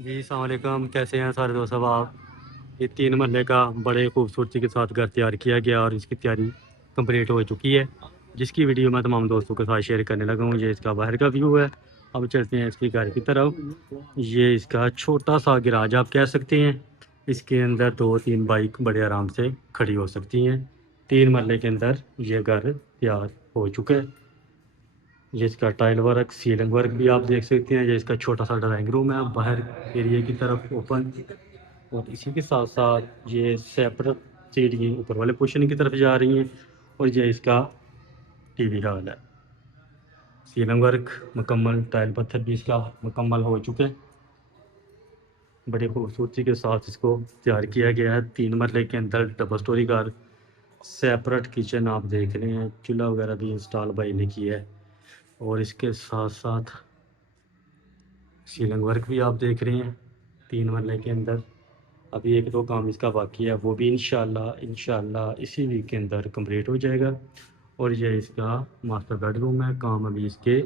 جی السلام علیکم، کیسے ہیں سارے دوست؟ آپ یہ 3 مرلے کا بڑے خوبصورتی کے ساتھ گھر تیار کیا گیا اور اس کی تیاری کمپلیٹ ہو چکی ہے، جس کی ویڈیو میں تمام دوستوں کے ساتھ شیئر کرنے لگا ہوں۔ یہ اس کا باہر کا ویو ہے۔ اب چلتے ہیں اس کی گھر کی طرف۔ یہ اس کا چھوٹا سا گراج آپ کہہ سکتے ہیں۔ اس کے اندر 2-3 بائک بڑے آرام سے کھڑی ہو سکتی ہیں۔ 3 مرلے کے اندر یہ گھر تیار ہو چکا ہے۔ یہ اس کا ٹائل ورک، سیلنگ ورک بھی آپ دیکھ سکتے ہیں۔ یہ اس کا چھوٹا سا ڈرائنگ روم ہے باہر ایریے کی طرف اوپن، اور اسی کے ساتھ ساتھ یہ سیپریٹ سیڑھیاں اوپر والے پوشن کی طرف جا رہی ہیں، اور یہ اس کا ٹی وی ہال ہے۔ سیلنگ ورک مکمل، ٹائل پتھر بھی اس کا مکمل ہو چکے ہیں۔ بڑی خوبصورتی کے ساتھ اس کو تیار کیا گیا ہے۔ 3 مرلے کے اندر ڈبل سٹوری گھر، سیپریٹ کچن آپ دیکھ رہے ہیں، چولہا وغیرہ بھی انسٹال بھائی نے کیا ہے، اور اس کے ساتھ ساتھ سیلنگ ورک بھی آپ دیکھ رہے ہیں 3 مرلے کے اندر۔ ابھی 1-2 کام اس کا باقی ہے، وہ بھی انشاءاللہ اسی ویک کے اندر کمپلیٹ ہو جائے گا۔ اور یہ اس کا ماسٹر بیڈ روم ہے، کام ابھی اس کے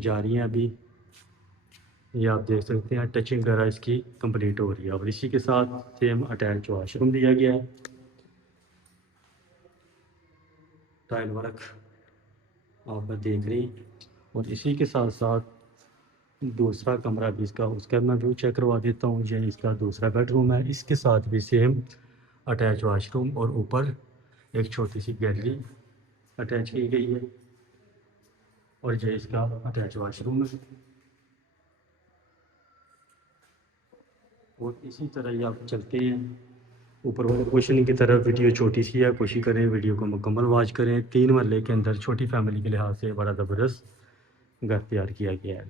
جاری ہیں۔ ابھی یہ آپ دیکھ سکتے ہیں ٹچنگ وغیرہ اس کی کمپلیٹ ہو رہی ہے، اور اسی کے ساتھ سیم اٹیچ واش روم دیا گیا ہے۔ ٹائل ورک آپ دیکھ رہے ہیں، اور اسی کے ساتھ ساتھ دوسرا کمرہ بھی اس کا میں ویو چیک کروا دیتا ہوں۔ یہ اس کا دوسرا بیڈ روم ہے، اس کے ساتھ بھی سیم اٹیچ واش روم، اور اوپر ایک چھوٹی سی گیلری اٹیچ کی گئی ہے، اور یہ اس کا اٹیچ واش روم ہے۔ اور اسی طرح ہی آپ چلتے ہیں اوپر والے پوشن کی طرف۔ ویڈیو چھوٹی سی ہے، کوشش کریں ویڈیو کو مکمل واچ کریں۔ 3 مرلے کے اندر چھوٹی فیملی کے لحاظ سے بڑا زبردست گھر تیار کیا گیا ہے۔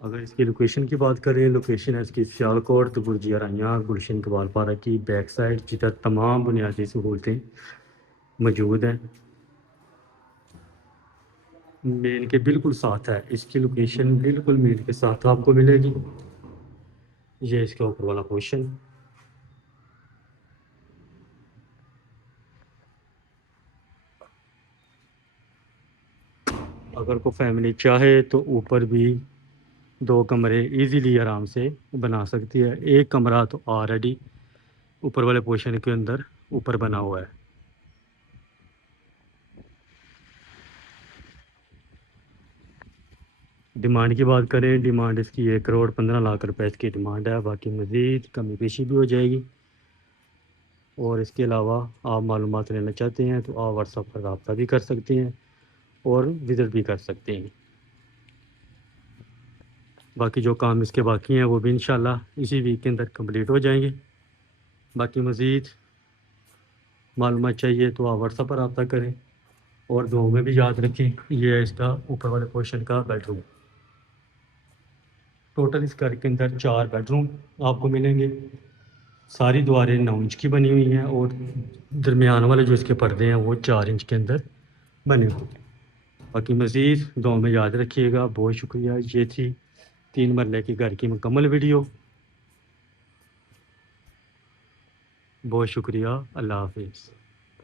اگر اس کی لوکیشن کی بات کریں، لوکیشن ہے اس کی سیالکوٹ برج اراریاں گلشن اقبال پارک کی بیک سائڈ، جدھر تمام بنیادی سہولتیں موجود ہیں۔ مین کے بالکل ساتھ ہے، اس کی لوکیشن بالکل مین کے ساتھ آپ کو ملے گی۔ یہ اس کا اوپر والا پورشن۔ اگر کوئی فیملی چاہے تو اوپر بھی 2 کمرے ایزیلی آرام سے بنا سکتی ہے۔ ایک کمرہ تو آلریڈی اوپر والے پورشن کے اندر اوپر بنا ہوا ہے۔ ڈیمانڈ کی بات کریں، ڈیمانڈ اس کی 1,15,00,000 روپے اس کی ڈیمانڈ ہے، باقی مزید کمی بیشی بھی ہو جائے گی۔ اور اس کے علاوہ آپ معلومات لینا چاہتے ہیں تو آپ واٹس ایپ پر رابطہ بھی کر سکتے ہیں اور وزٹ بھی کر سکتے ہیں۔ باقی جو کام اس کے باقی ہیں وہ بھی انشاءاللہ اسی ویک کے اندر کمپلیٹ ہو جائیں گے۔ باقی مزید معلومات چاہیے تو آپ واٹس ایپ پر رابطہ کریں، اور دعاؤں میں بھی یاد رکھیں یہ ہے اس کا اوپر والے پورشن کا بیڈ روم۔ ٹوٹل اس گھر کے اندر 4 بیڈ روم آپ کو ملیں گے۔ ساری دیواریں 9 انچ کی بنی ہوئی ہیں، اور درمیان والے جو اس کے پردے ہیں وہ 4 انچ کے اندر بنے ہوئے ہیں۔ باقی مزید دعاؤں میں یاد رکھیے گا۔ بہت شکریہ۔ یہ تھی 3 مرلے کے گھر کی مکمل ویڈیو۔ بہت شکریہ۔ اللہ حافظ۔